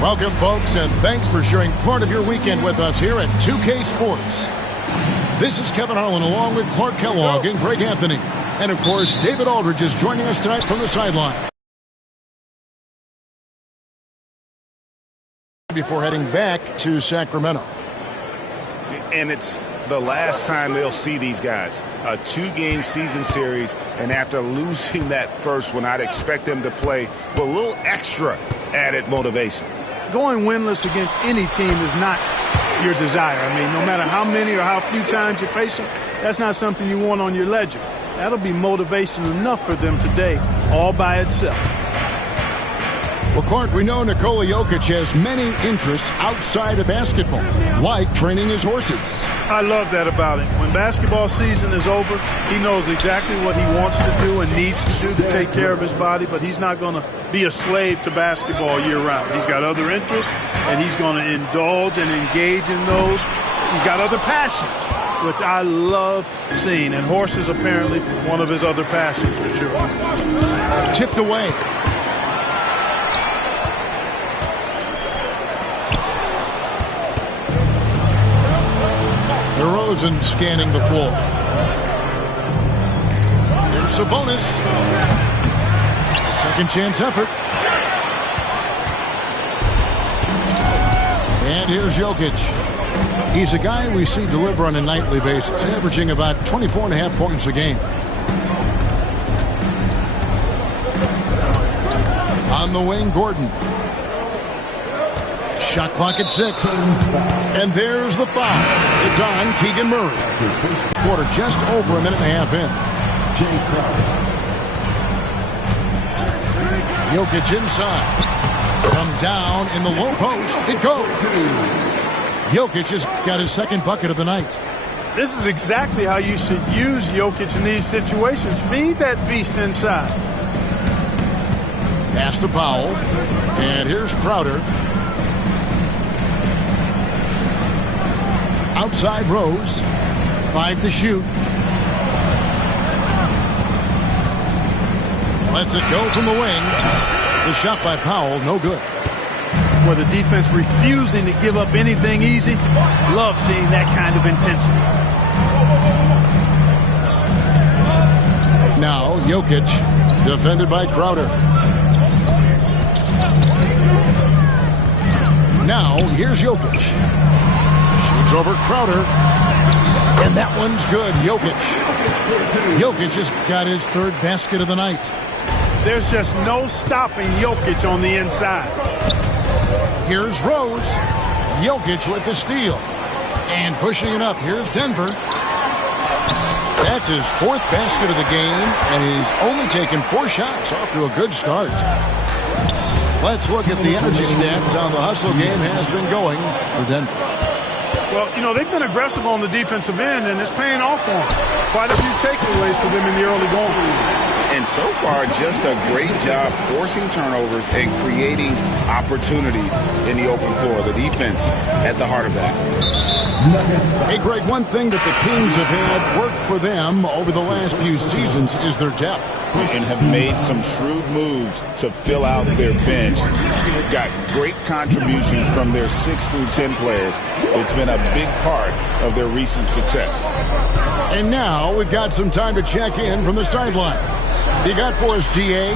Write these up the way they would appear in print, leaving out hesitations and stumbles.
Welcome, folks, and thanks for sharing part of your weekend with us here at 2K Sports. This is Kevin Harlan along with Clark Kellogg and Greg Anthony. And, of course, David Aldridge is joining us tonight from the sideline. Before heading back to Sacramento. And it's the last time they'll see these guys. A 2-game season series, and after losing that first one, I'd expect them to play with a little extra added motivation. Going winless against any team is not your desire. I mean, no matter how many or how few times you face them, that's not something you want on your ledger. That'll be motivation enough for them today, all by itself. Well, Clark, we know Nikola Jokic has many interests outside of basketball, like training his horses. I love that about him. When basketball season is over, he knows exactly what he wants to do and needs to do to take care of his body, but he's not going to be a slave to basketball year-round. He's got other interests, and he's going to indulge and engage in those. He's got other passions, which I love seeing, and horses apparently one of his other passions for sure. Tipped away. DeRozan scanning the floor. Here's Sabonis. A second chance effort. And here's Jokic. He's a guy we see deliver on a nightly basis, averaging about 24.5 points a game. On the wing, Gordon. Shot clock at 6. And there's the foul. It's on Keegan Murray. Quarter just over a minute and a half in. Jokic inside. From down in the low post. It goes. Jokic has got his second bucket of the night. This is exactly how you should use Jokic in these situations. Feed that beast inside. Pass to Powell. And here's Crowder. Outside Rose. 5 to shoot. Lets it go from the wing. The shot by Powell, no good. Well, the defense refusing to give up anything easy. Love seeing that kind of intensity. Now Jokic, defended by Crowder. Now here's Jokic. Shoots over Crowder. And that one's good. Jokic. Jokic has got his third basket of the night. There's just no stopping Jokic on the inside. Here's Rose. Jokic with the steal. And pushing it up. Here's Denver. That's his fourth basket of the game, and he's only taken 4 shots. Off to a good start. Let's look at the energy stats. How the hustle game has been going for Denver. Well, you know, they've been aggressive on the defensive end, and it's paying off for them. Quite a few takeaways for them in the early going. And so far, just a great job forcing turnovers and creating opportunities in the open floor. The defense at the heart of that. Hey, Greg, one thing that the Kings have had work for them over the last few seasons is their depth. And have made some shrewd moves to fill out their bench. Got great contributions from their 6 through 10 players. It's been a big part of their recent success. And now we've got some time to check in from the sidelines. You got for us, D.A.?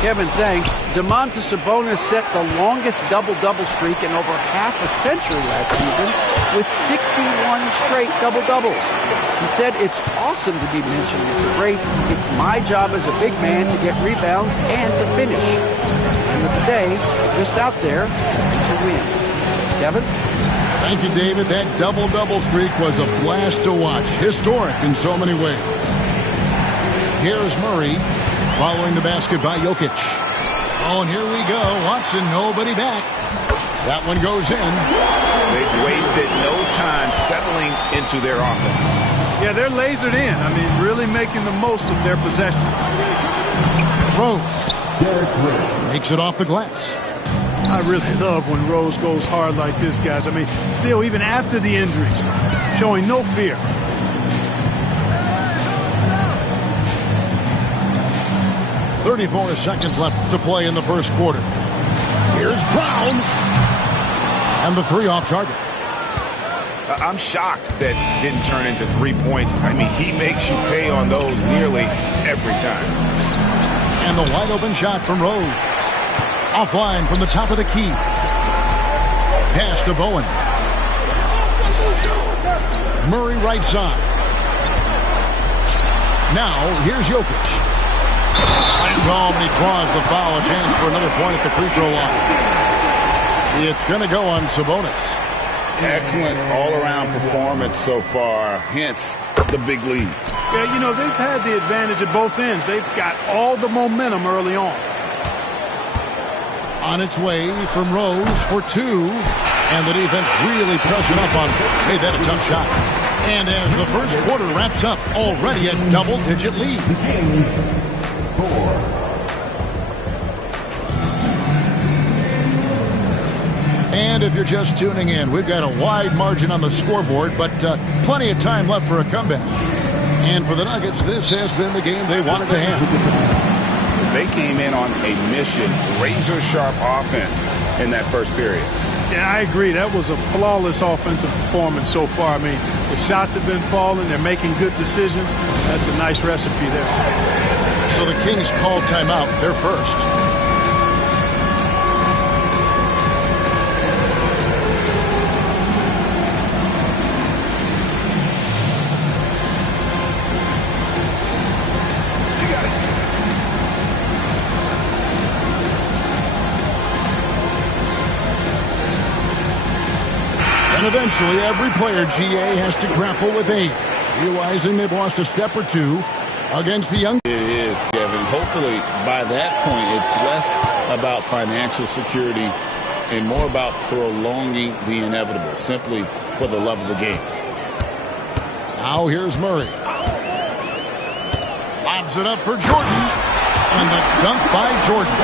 Kevin, thanks. Domantas Sabonis set the longest double-double streak in over half a century last season with 61 straight double-doubles. He said, "It's awesome to be mentioned with the greats. It's my job as a big man to get rebounds and to finish. At the end of the day, we're just out there trying to win." Kevin? Thank you, David. That double-double streak was a blast to watch. Historic in so many ways. Here's Murray following the basket by Jokic. Oh, and here we go. Watson, nobody back. That one goes in. They've wasted no time settling into their offense. Yeah, they're lasered in. I mean, really making the most of their possession. Rose makes it off the glass. I really love when Rose goes hard like this, guys. I mean, still, even after the injuries, showing no fear. 34 seconds left to play in the first quarter. Here's Brown. And the three off target. I'm shocked that didn't turn into 3 points. I mean, he makes you pay on those nearly every time. And the wide open shot from Rose. Offline from the top of the key. Pass to Bowen. Murray right side. Now, here's Jokic. Slammed home, and he draws the foul. A chance for another point at the free throw line. It's going to go on Sabonis. Excellent all-around performance so far, hence the big lead. Yeah, you know, they've had the advantage at both ends. They've got all the momentum early on. On its way from Rose for two. And the defense really pressing up on him. Made that a tough shot. And as the first quarter wraps up, already a double-digit lead. And if you're just tuning in, we've got a wide margin on the scoreboard, but plenty of time left for a comeback. And for the Nuggets, this has been the game they wanted to have. They came in on a mission, razor-sharp offense in that first period. Yeah, I agree. That was a flawless offensive performance so far. I mean, the shots have been falling. They're making good decisions. That's a nice recipe there. So the Kings called timeout. They're first. And eventually, every player, GA, has to grapple with age, realizing they've lost a step or two against the young. It is, Kevin. Hopefully, by that point, it's less about financial security and more about prolonging the inevitable, simply for the love of the game. Now here's Murray. Lobs it up for Jordan. And the dunk by Jordan.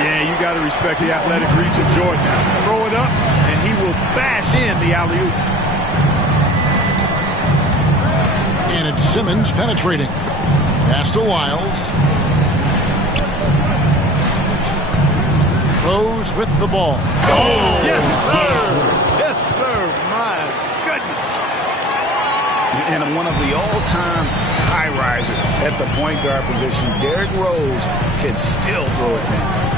Yeah, you got to respect the athletic reach of Jordan now. Throw it up, and he will bash in the alley-oop. And it's Simmons penetrating. Pass to Wiles. Rose with the ball. Oh, yes, sir. Yes, sir. My goodness. And one of the all-time high risers at the point guard position, Derrick Rose can still throw it down.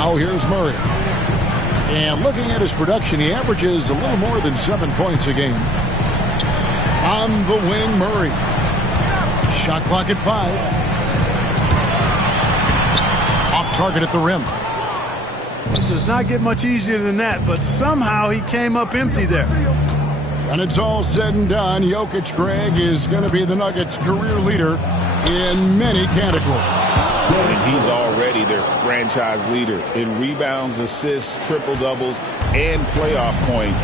Now here's Murray. And looking at his production, he averages a little more than 7 points a game. On the wing, Murray. Shot clock at 5. Off target at the rim. It does not get much easier than that, but somehow he came up empty there. When it's all said and done, Jokic, Greg, is going to be the Nuggets' career leader in many categories. And he's already their franchise leader in rebounds, assists, triple-doubles, and playoff points,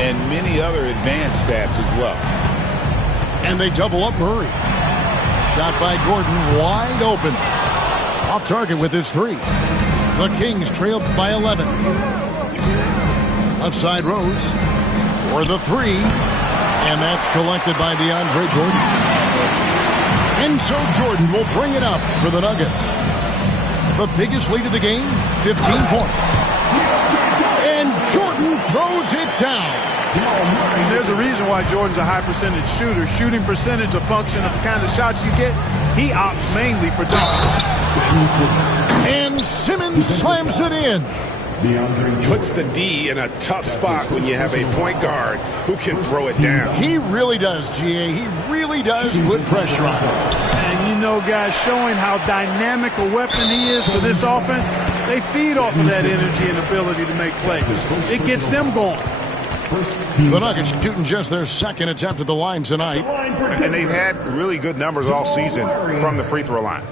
and many other advanced stats as well. And they double up Murray. Shot by Gordon, wide open. Off target with his 3. The Kings trailed by 11. Left side Rose for the 3. And that's collected by DeAndre Jordan. And so Jordan will bring it up for the Nuggets. The biggest lead of the game, 15 points. And Jordan throws it down. And there's a reason why Jordan's a high percentage shooter. Shooting percentage a function of the kind of shots you get. He opts mainly for dunks. And Simmons slams it in. Puts the D in a tough spot when you have a point guard who can throw it down. He really does, GA. He really does put pressure on him. And you know, guys, showing how dynamic a weapon he is for this offense, they feed off of that energy and ability to make plays. It gets them going. The Nuggets shooting just their second attempt at the line tonight. And they've had really good numbers all season from the free throw line.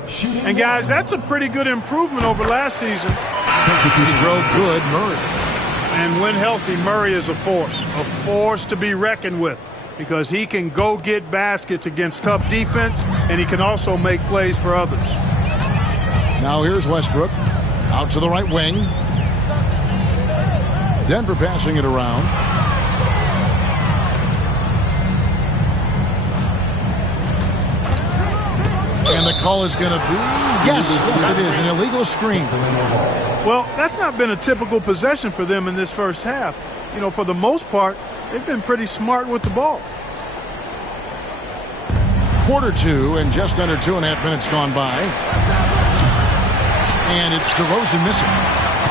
And, guys, that's a pretty good improvement over last season. He throw good, Murray. And when healthy, Murray is a force to be reckoned with, because he can go get baskets against tough defense, and he can also make plays for others. Now here's Westbrook. Out to the right wing. Denver passing it around. And the call is going to be, yes, it is, an illegal screen. Well, that's not been a typical possession for them in this first half. You know, for the most part, they've been pretty smart with the ball. Quarter two, and just under 2.5 minutes gone by. And it's DeRozan missing.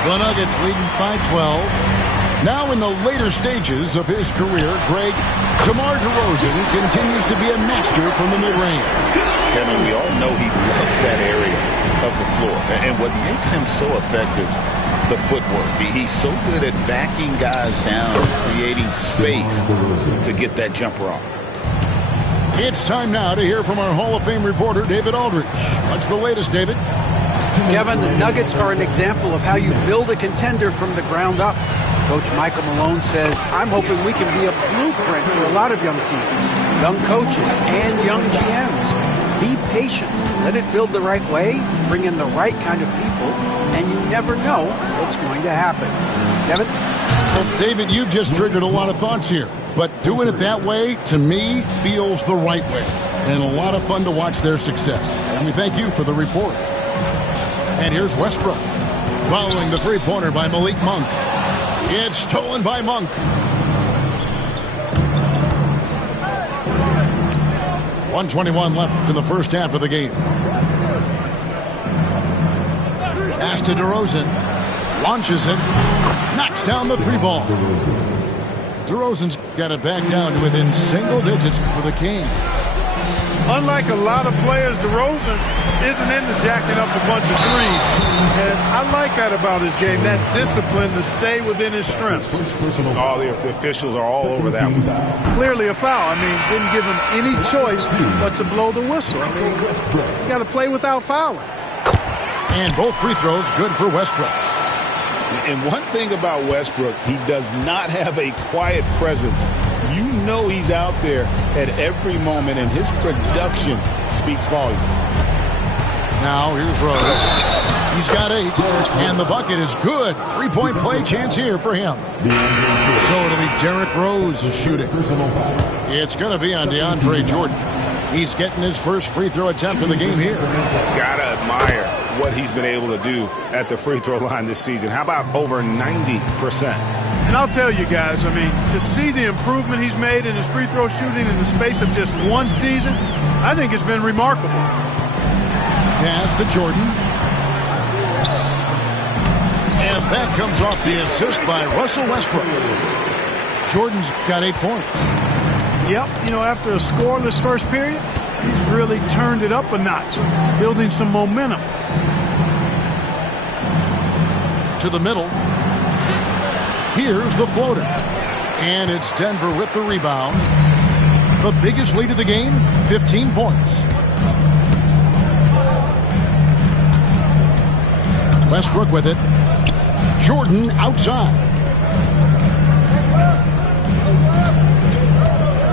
The Nuggets leading by 12. Now in the later stages of his career, Greg, DeMar DeRozan continues to be a master from the mid-range. Kevin, we all know he loves that area of the floor. And what makes him so effective, the footwork. He's so good at backing guys down, creating space to get that jumper off. It's time now to hear from our Hall of Fame reporter, David Aldridge. What's the latest, David? Kevin, the Nuggets are an example of how you build a contender from the ground up. Coach Michael Malone says, I'm hoping we can be a blueprint for a lot of young teams, young coaches, and young GMs. Be patient. Let it build the right way, bring in the right kind of people, and you never know what's going to happen. Kevin? Well, David, you've just triggered a lot of thoughts here. But doing it that way, to me, feels the right way. And a lot of fun to watch their success. And we thank you for the report. And here's Westbrook. Following the three-pointer by Malik Monk. It's stolen by Monk. 1:21 left in the first half of the game. Pass to DeRozan. Launches it. Knocks down the three ball. DeRozan's got it back down to within single digits for the Kings. Unlike a lot of players, DeRozan isn't into jacking up a bunch of threes. And I like that about his game, that discipline to stay within his strengths. All the officials are all over that one. Clearly a foul. I mean, didn't give him any choice but to blow the whistle. I mean, you got to play without fouling. And both free throws good for Westbrook. And one thing about Westbrook, he does not have a quiet presence. You know he's out there at every moment, and his production speaks volumes. Now here's Rose. He's got 8, and the bucket is good. Three-point play chance here for him. So it'll be Derrick Rose shooting. It's going to be on DeAndre Jordan. He's getting his first free throw attempt of the game here. Gotta admire what he's been able to do at the free throw line this season. How about over 90%? And I'll tell you guys, I mean, to see the improvement he's made in his free throw shooting in the space of just one season, I think it's been remarkable. Pass to Jordan. And that comes off the assist by Russell Westbrook. Jordan's got 8 points. Yep, you know, after a scoreless first period, he's really turned it up a notch, building some momentum. To the middle. Here's the floater. And it's Denver with the rebound. The biggest lead of the game, 15 points. Westbrook with it. Jordan outside.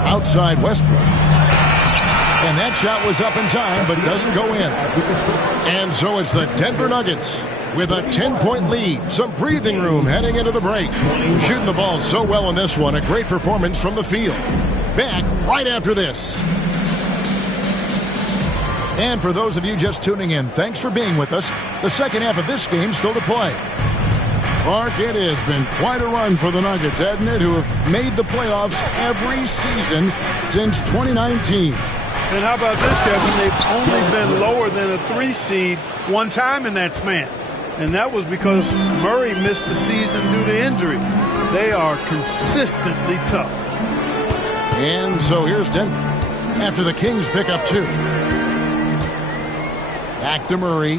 Outside Westbrook. And that shot was up in time, but doesn't go in. And so it's the Denver Nuggets with a 10-point lead. Some breathing room heading into the break. Shooting the ball so well in this one. A great performance from the field. Back right after this. And for those of you just tuning in, thanks for being with us. The second half of this game still to play. Clark, it has been quite a run for the Nuggets, hasn't it, who have made the playoffs every season since 2019. And how about this, Kevin? They've only been lower than a 3 seed one time in that span. And that was because Murray missed the season due to injury. They are consistently tough. And so here's Denver after the Kings pick up 2. Back to Murray.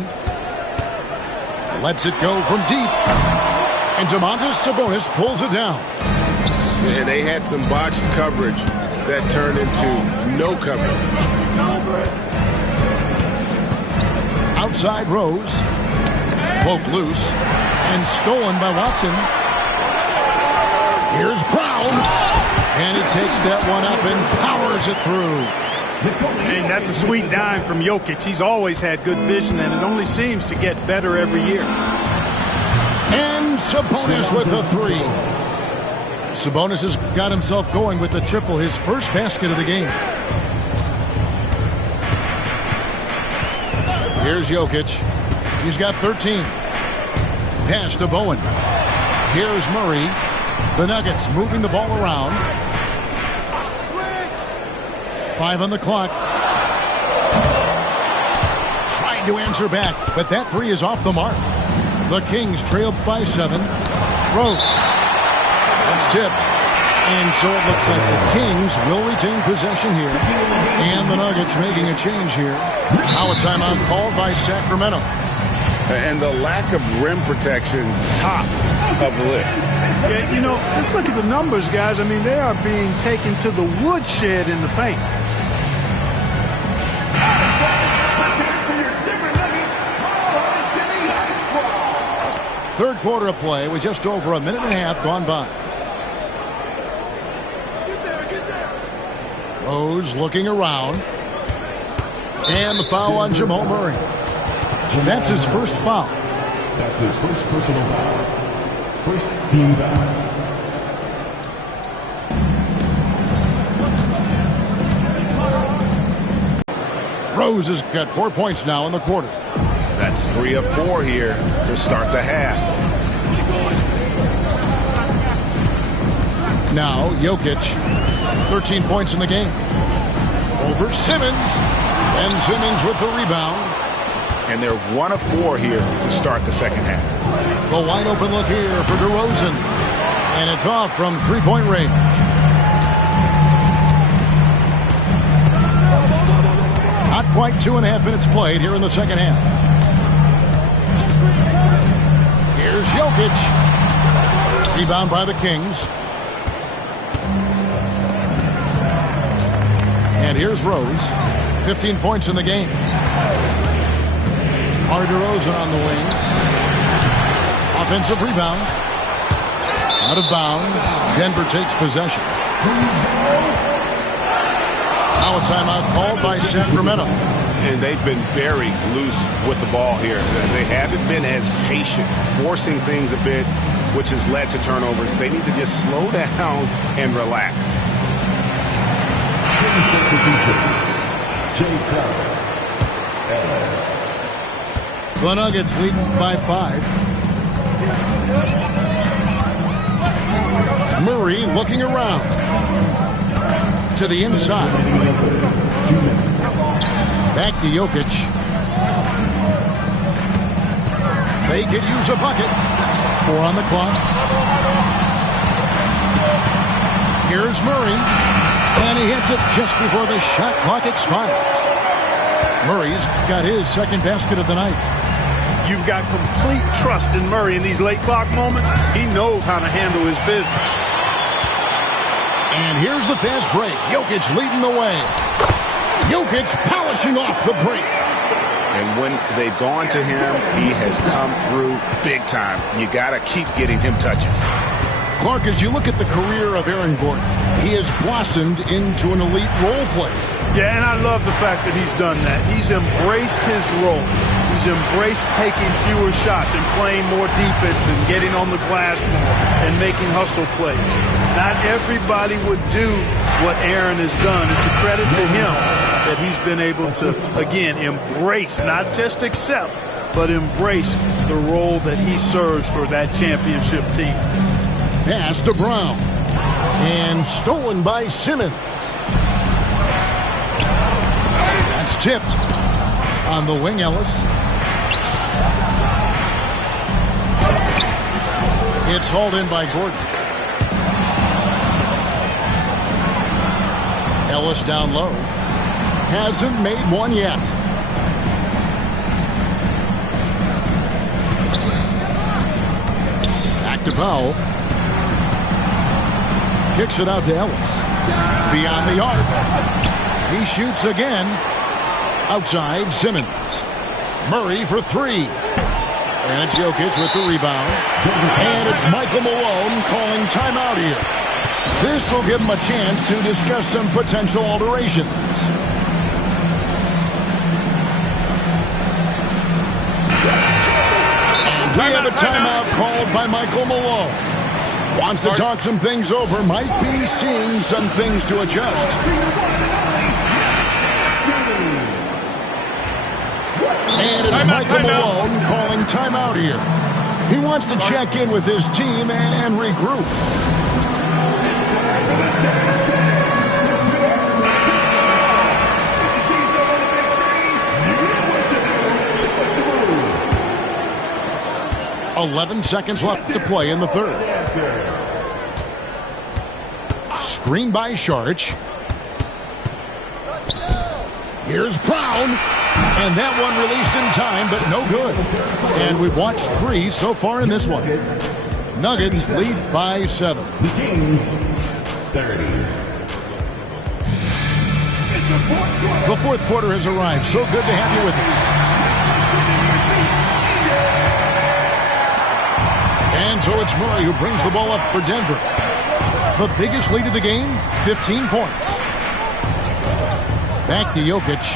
Lets it go from deep. And Domantas Sabonis pulls it down. And they had some botched coverage that turned into no coverage. Outside Rose. Poked loose. And stolen by Watson. Here's Brown. And he takes that one up and powers it through. And that's a sweet dime from Jokic. He's always had good vision, and it only seems to get better every year. And Sabonis with the 3. Sabonis has got himself going with the triple, his first basket of the game. Here's Jokic. He's got 13. Pass to Bowen. Here's Murray. The Nuggets moving the ball around. 5 on the clock. Trying to answer back, but that three is off the mark. The Kings trail by 7. Rose. That's tipped. And so it looks like the Kings will retain possession here. And the Nuggets making a change here. Now a timeout called by Sacramento. And the lack of rim protection, top of the list. Yeah, you know, just look at the numbers, guys. I mean, they are being taken to the woodshed in the paint. Third quarter of play with just over a minute and a half gone by. Rose looking around. And the foul on Jamal Murray. That's his first foul. That's his first personal foul. First team foul. Rose has got 4 points now in the quarter. That's 3 of 4 here to start the half. Now Jokic, 13 points in the game. Over Simmons. And Simmons with the rebound. And they're 1 of 4 here to start the second half. The wide open look here for DeRozan. And it's off from three-point range. Not quite 2.5 minutes played here in the second half. Here's Jokic. Rebound by the Kings. And here's Rose. 15 points in the game. DeRozan on the wing. Offensive rebound. Out of bounds. Denver takes possession. Now a timeout called by Sacramento. And they've been very loose with the ball here. They haven't been as patient, forcing things a bit, which has led to turnovers. They need to just slow down and relax. The Nuggets lead by 5. Murray looking around. To the inside. Back to Jokic. They could use a bucket. 4 on the clock. Here's Murray. And he hits it just before the shot clock expires. Murray's got his second basket of the night. You've got complete trust in Murray in these late clock moments. He knows how to handle his business. And here's the fast break. Jokic leading the way. Jokic polishing off the break. And when they've gone to him, he has come through big time. You got to keep getting him touches. Clark, as you look at the career of Aaron Gordon, he has blossomed into an elite role player. Yeah, and I love the fact that he's done that. He's embraced his role. He's embraced taking fewer shots and playing more defense and getting on the glass more and making hustle plays. Not everybody would do what Aaron has done. It's a credit to him that he's been able to, again, embrace, not just accept, but embrace the role that he serves for that championship team. Pass to Brown. And stolen by Simmons. That's tipped. On the wing, Ellis. It's hauled in by Gordon. Ellis down low. Hasn't made one yet. Back to Powell. Kicks it out to Ellis. Beyond the arc. He shoots again. Outside, Simmons. Murray for 3. And it's Jokic with the rebound. And it's Michael Malone calling timeout here. This will give him a chance to discuss some potential alterations. And we have a timeout called by Michael Malone. Wants to talk some things over. Might be seeing some things to adjust. And it's Michael Malone calling timeout here. He wants to check in with his team and regroup. "11 seconds left to play in the third. Screen by Sharch. Here's Brown. And that one released in time, but no good. And we've watched 3 so far in this one. Nuggets lead by 7. The Kings, 30. The fourth quarter has arrived. So good to have you with us. And so it's Murray who brings the ball up for Denver. The biggest lead of the game, 15 points. Back to Jokic.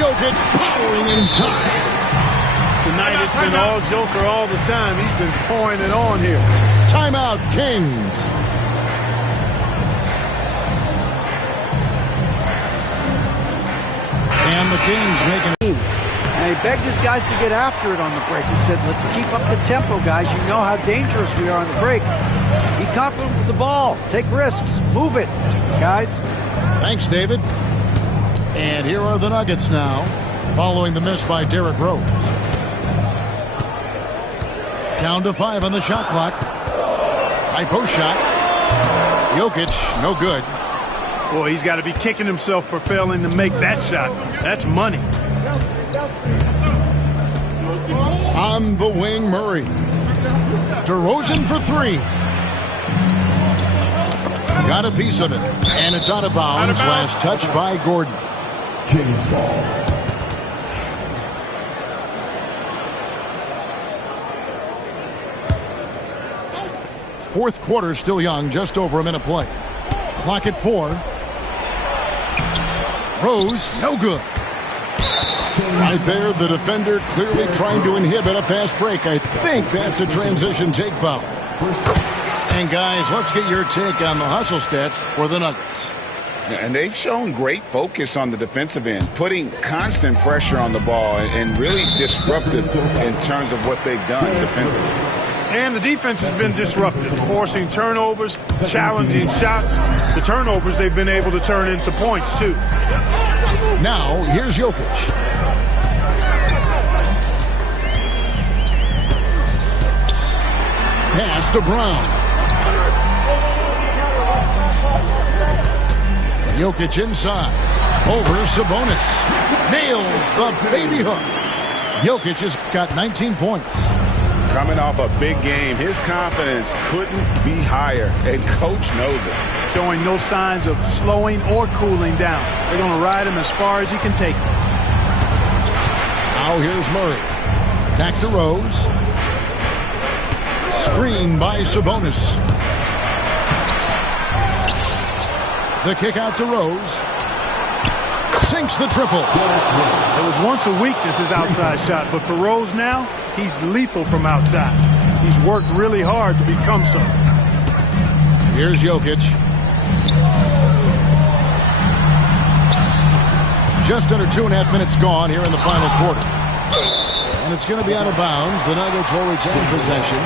Jokic powering inside. Tonight it's been all Joker all the time. He's been pouring it on here. Timeout, Kings. And the Kings making it. And he begged his guys to get after it on the break. He said, let's keep up the tempo, guys. You know how dangerous we are on the break. Be confident with the ball. Take risks. Move it, guys. Thanks, David. And here are the Nuggets now, following the miss by Derrick Rose. Down to 5 on the shot clock. High post shot. Jokic, no good. Boy, he's got to be kicking himself for failing to make that shot. That's money. On the wing, Murray. DeRozan for 3. Got a piece of it. And it's out of bounds. Last touch by Gordon. Kings ball. Fourth quarter still young, just over a minute play. Clock at 4. Rose, no good. Right there, the defender clearly trying to inhibit a fast break. I think that's a transition take foul. And guys, let's get your take on the hustle stats for the Nuggets. And they've shown great focus on the defensive end, putting constant pressure on the ball and really disruptive in terms of what they've done defensively. And the defense has been disruptive, forcing turnovers, challenging shots. The turnovers they've been able to turn into points, too. Now, here's Jokic. Pass to Brown. Jokic inside. Over Sabonis. Nails the baby hook. Jokic has got 19 points. Coming off a big game, his confidence couldn't be higher, and coach knows it. Showing no signs of slowing or cooling down. They're going to ride him as far as he can take him. Now here's Murray. Back to Rose. Screen by Sabonis. The kick out to Rose. Sinks the triple. It was once a weakness, his outside shot, but for Rose now, he's lethal from outside. He's worked really hard to become so. Here's Jokic. Just under 2.5 minutes gone here in the final quarter. And it's going to be out of bounds. The Nuggets will retain possession.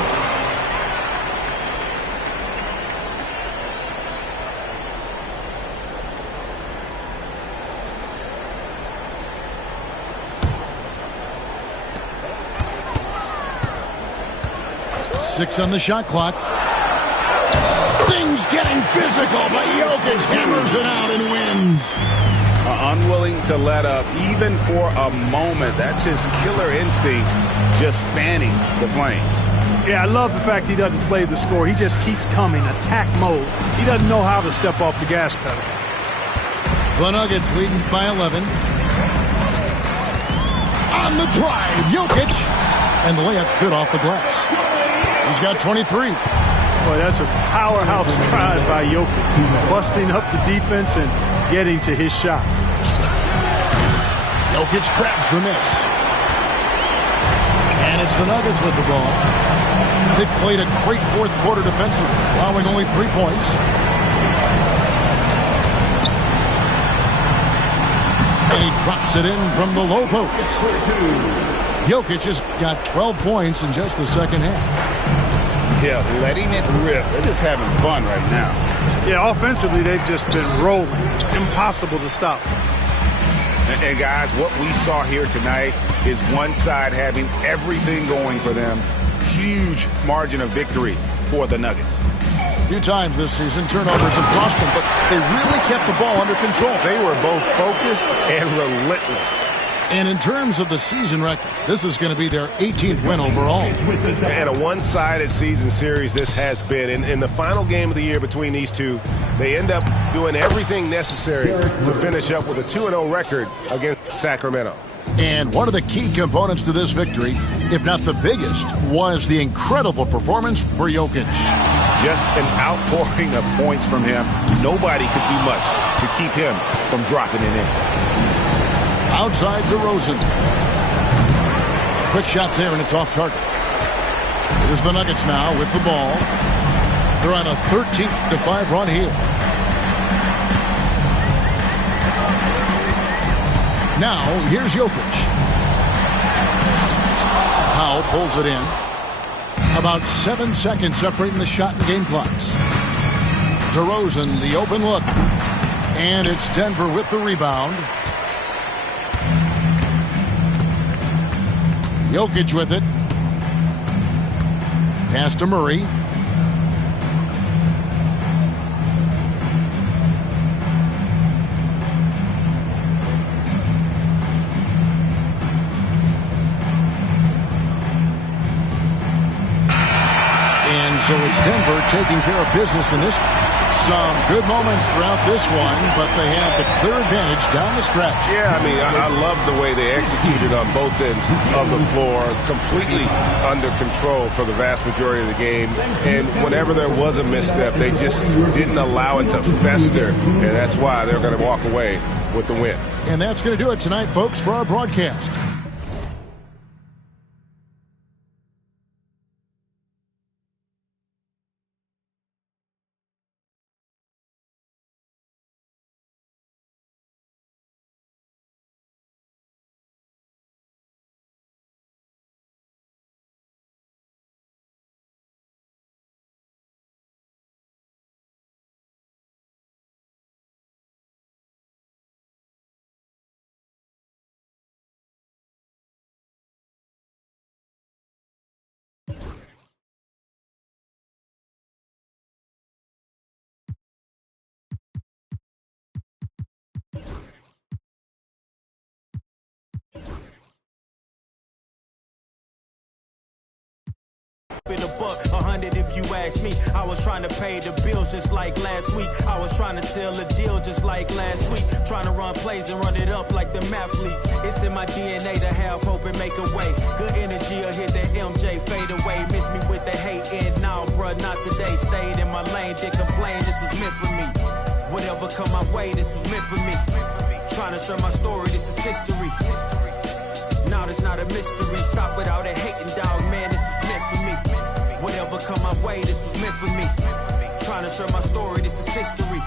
Six on the shot clock. Things getting physical, but Jokic hammers it out and wins. Unwilling to let up, even for a moment. That's his killer instinct, just fanning the flames. Yeah, I love the fact he doesn't play the score. He just keeps coming, attack mode. He doesn't know how to step off the gas pedal. The Nuggets leading by 11. On the drive, Jokic. And the layup's good off the glass. He's got 23. Boy, that's a powerhouse drive by Jokic. Busting up the defense and getting to his shot. Jokic grabs the miss. And it's the Nuggets with the ball. They played a great fourth quarter defensively, allowing only 3 points. And he drops it in from the low post. Jokic has got 12 points in just the second half. Yeah, letting it rip. They're just having fun right now. Yeah, offensively, they've just been rolling. Impossible to stop. And guys, what we saw here tonight is one side having everything going for them. Huge margin of victory for the Nuggets. A few times this season, turnovers have cost them, but they really kept the ball under control. They were both focused and relentless. And in terms of the season record, this is going to be their 18th win overall. And a one-sided season series this has been. In the final game of the year between these two, they end up doing everything necessary to finish up with a 2-0 record against Sacramento. And one of the key components to this victory, if not the biggest, was the incredible performance for Jokic. Just an outpouring of points from him. Nobody could do much to keep him from dropping it in. Outside DeRozan. Quick shot there, and it's off target. Here's the Nuggets now with the ball. They're on a 13-5 run here. Now, here's Jokic. Powell pulls it in. About 7 seconds separating the shot and game clocks. DeRozan, the open look. And it's Denver with the rebound. Jokic with it. Pass to Murray. And so it's Denver taking care of business in this. Some good moments throughout this one, but they had the clear advantage down the stretch. Yeah, I mean, I love the way they executed on both ends of the floor, completely under control for the vast majority of the game. And whenever there was a misstep, they just didn't allow it to fester, and that's why they're going to walk away with the win. And that's going to do it tonight, folks, for our broadcast. In a buck, 100 if you ask me. I was trying to pay the bills just like last week. I was trying to sell a deal just like last week. Trying to run plays and run it up like the mathletes. It's in my DNA to have hope and make a way. Good energy will hit that MJ fade away. Miss me with the hate and now, bruh, not today. Stayed in my lane, did complain, this was meant for me. Whatever come my way, this was meant for me. Trying to share my story, this is history. Now it's not a mystery. Stop without a hating, dog, man, this is meant for me. Whatever come my way, this was meant for me. Trying to share my story, this is history.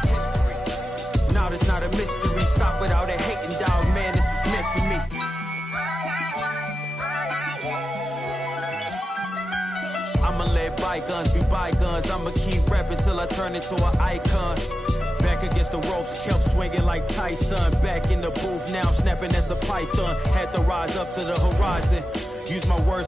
Now it's not a mystery. Stop without a hating, dog, man, this is meant for me. I'ma let bygones be bygones. I'ma keep rapping till I turn into an icon. Back against the ropes, kept swinging like Tyson. Back in the booth now, snapping as a python. Had to rise up to the horizon. Use my words